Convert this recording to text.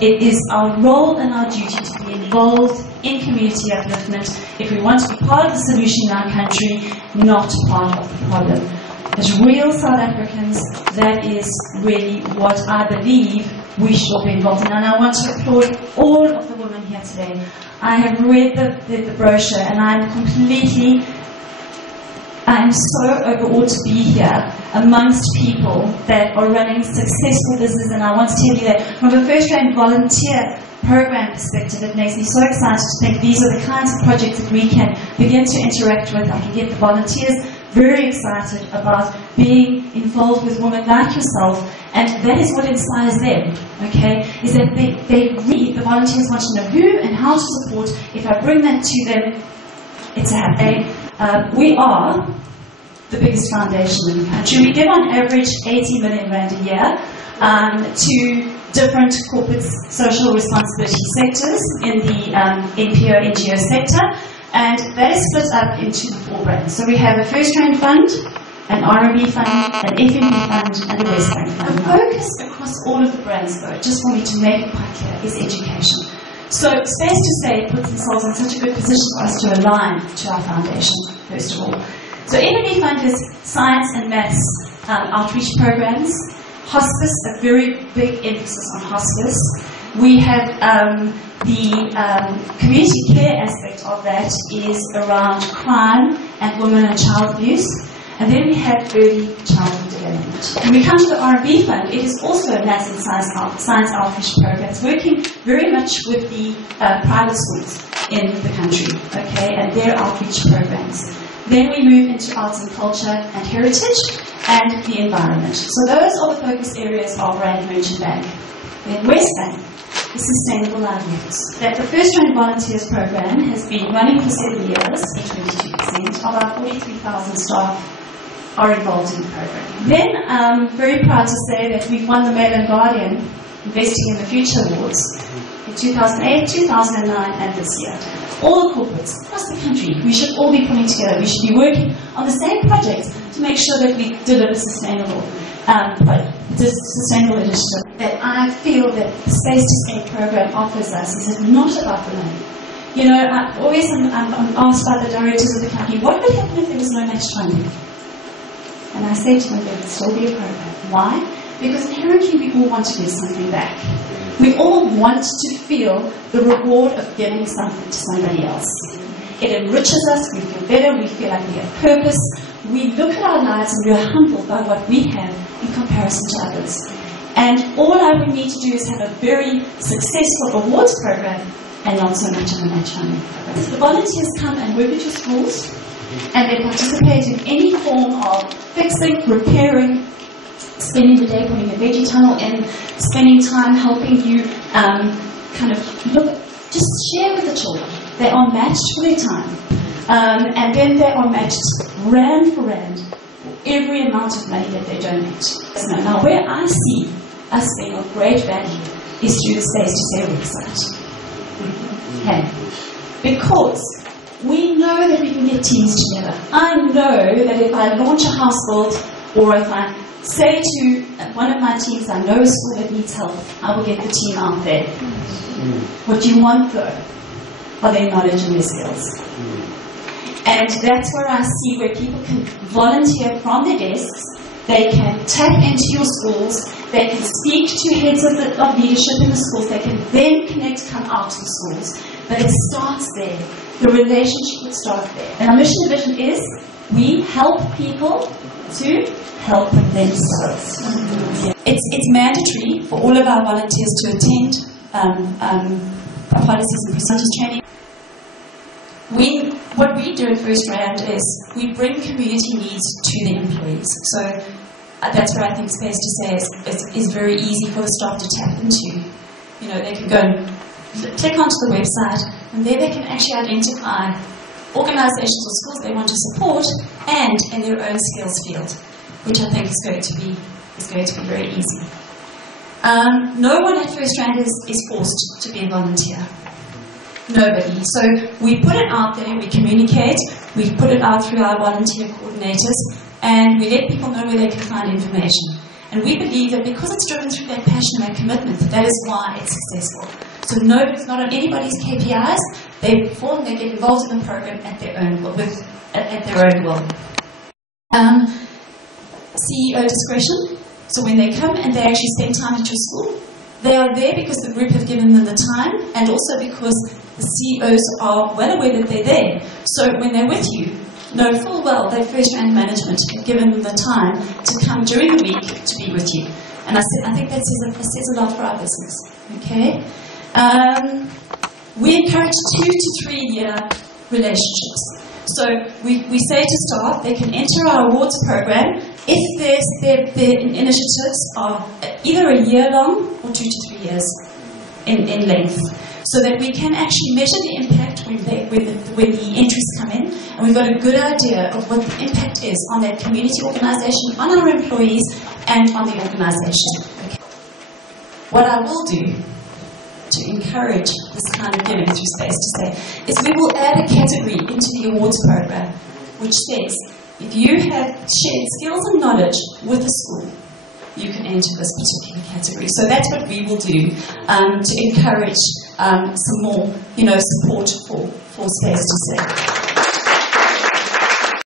it is our role and our duty to be involved in community upliftment if we want to be part of the solution in our country, not part of the problem. As real South Africans, that is really what I believe we should all be involved in. And I want to applaud all of the women here today. I have read the brochure, and I am so overawed to be here amongst people that are running successful businesses. And I want to tell you that from a FirstRand volunteer program perspective, it makes me so excited to think these are the kinds of projects that we can begin to interact with. I can get the volunteers very excited about being involved with women like yourself, and that is what inspires them, okay, is that they read, the volunteers want to know who and how to support. If I bring that to them, it's we are the biggest foundation in the country. We give on average 80 million rand a year to different corporate social responsibility sectors in the NPO, NGO sector. And that is split up into 4 brands. So we have a FirstRand fund, an RMB fund, an FNB fund, and a West Bank fund. The focus across all of the brands, though, just for me to make it quite clear, is education. So SpaceToSay puts themselves in such a good position for us to align to our foundation, first of all. So FNB fund is science and maths outreach programs. Hospice, a very big emphasis on hospice. We have the community care aspect of that is around crime and women and child abuse. And then we have early childhood development. When we come to the R&B fund, it is also a maths and science outreach programs, working very much with the private schools in the country, okay, and their outreach programs. Then we move into arts and culture and heritage and the environment. So those are the focus areas of Rand Merchant Bank. Then West Bank is sustainable livelihoods. That the FirstRand Volunteers program has been running for 7 years, 22% of our 43,000 staff are involved in the program. Then I'm very proud to say that we've won the Mail and Guardian Investing in the Future Awards in 2008, 2009 and this year. All the corporates across the country, we should all be pulling together. We should be working on the same projects to make sure that we deliver sustainable initiative. That I feel that the SpaceToSay program offers us is not about the money. You know, I'm asked by the directors of the company, what would happen if there was no match funding? And I say to them, there would still be a program. Why? Because inherently we all want to give something back. We all want to feel the reward of giving something to somebody else. It enriches us, we feel better, we feel like we have purpose. We look at our lives and we are humbled by what we have in comparison to others. And all I would need to do is have a very successful awards program and not so much of a match funding program. So the volunteers come and work at your schools and they participate in any form of fixing, repairing, spending the day putting a veggie tunnel in, spending time helping you just share with the children. They are matched for their time. And then they are matched rand for rand for every amount of money that they donate. Now where I see us being of great value is through the SpaceToSay website. Okay. Because we know that we can get teams together. I know that if I launch a house build, or if I say to one of my teams, I know a school that needs help, I will get the team out there. What you want though are their knowledge and their skills. And that's where I see where people can volunteer from their desks, they can tap into your schools, they can speak to heads of leadership in the schools, they can then connect, come out to the schools. But it starts there. The relationship would start there. And our mission and vision is we help people to help themselves. It's mandatory for all of our volunteers to attend policies and procedures training. What we do at FirstRand is we bring community needs to the employees. So that's where I think SpaceToSay is very easy for the staff to tap into. You know, they can go and click onto the website, and there they can actually identify organizations or schools they want to support, and in their own skills field, which I think is going to be very easy. No one at FirstRand is forced to be a volunteer. Nobody. So we put it out there, we communicate, we put it out through our volunteer coordinators, and we let people know where they can find information. And we believe that because it's driven through that passion and that commitment, that is why it's successful. So no, it's not on anybody's KPIs. They perform, they get involved in the program at their own will. CEO discretion. So when they come and they actually spend time at your school, they are there because the group have given them the time, and also because the CEOs are well aware that they're there. So when they're with you, know full well that FirstRand management have given them the time to come during the week to be with you. And I think that says a lot for our business. Okay? We encourage 2 to 3 year relationships. So we say to staff, they can enter our awards program if their initiatives are either a year long or 2 to 3 years in length, so that we can actually measure the impact when the entries come in, and we've got a good idea of what the impact is on that community organisation, on our employees, and on the organisation. Okay. What I will do to encourage this kind of giving through SpaceToSay is we will add a category into the awards program which says if you have shared skills and knowledge with the school, you can enter this particular category. So that's what we will do to encourage some more support for SpaceToSay.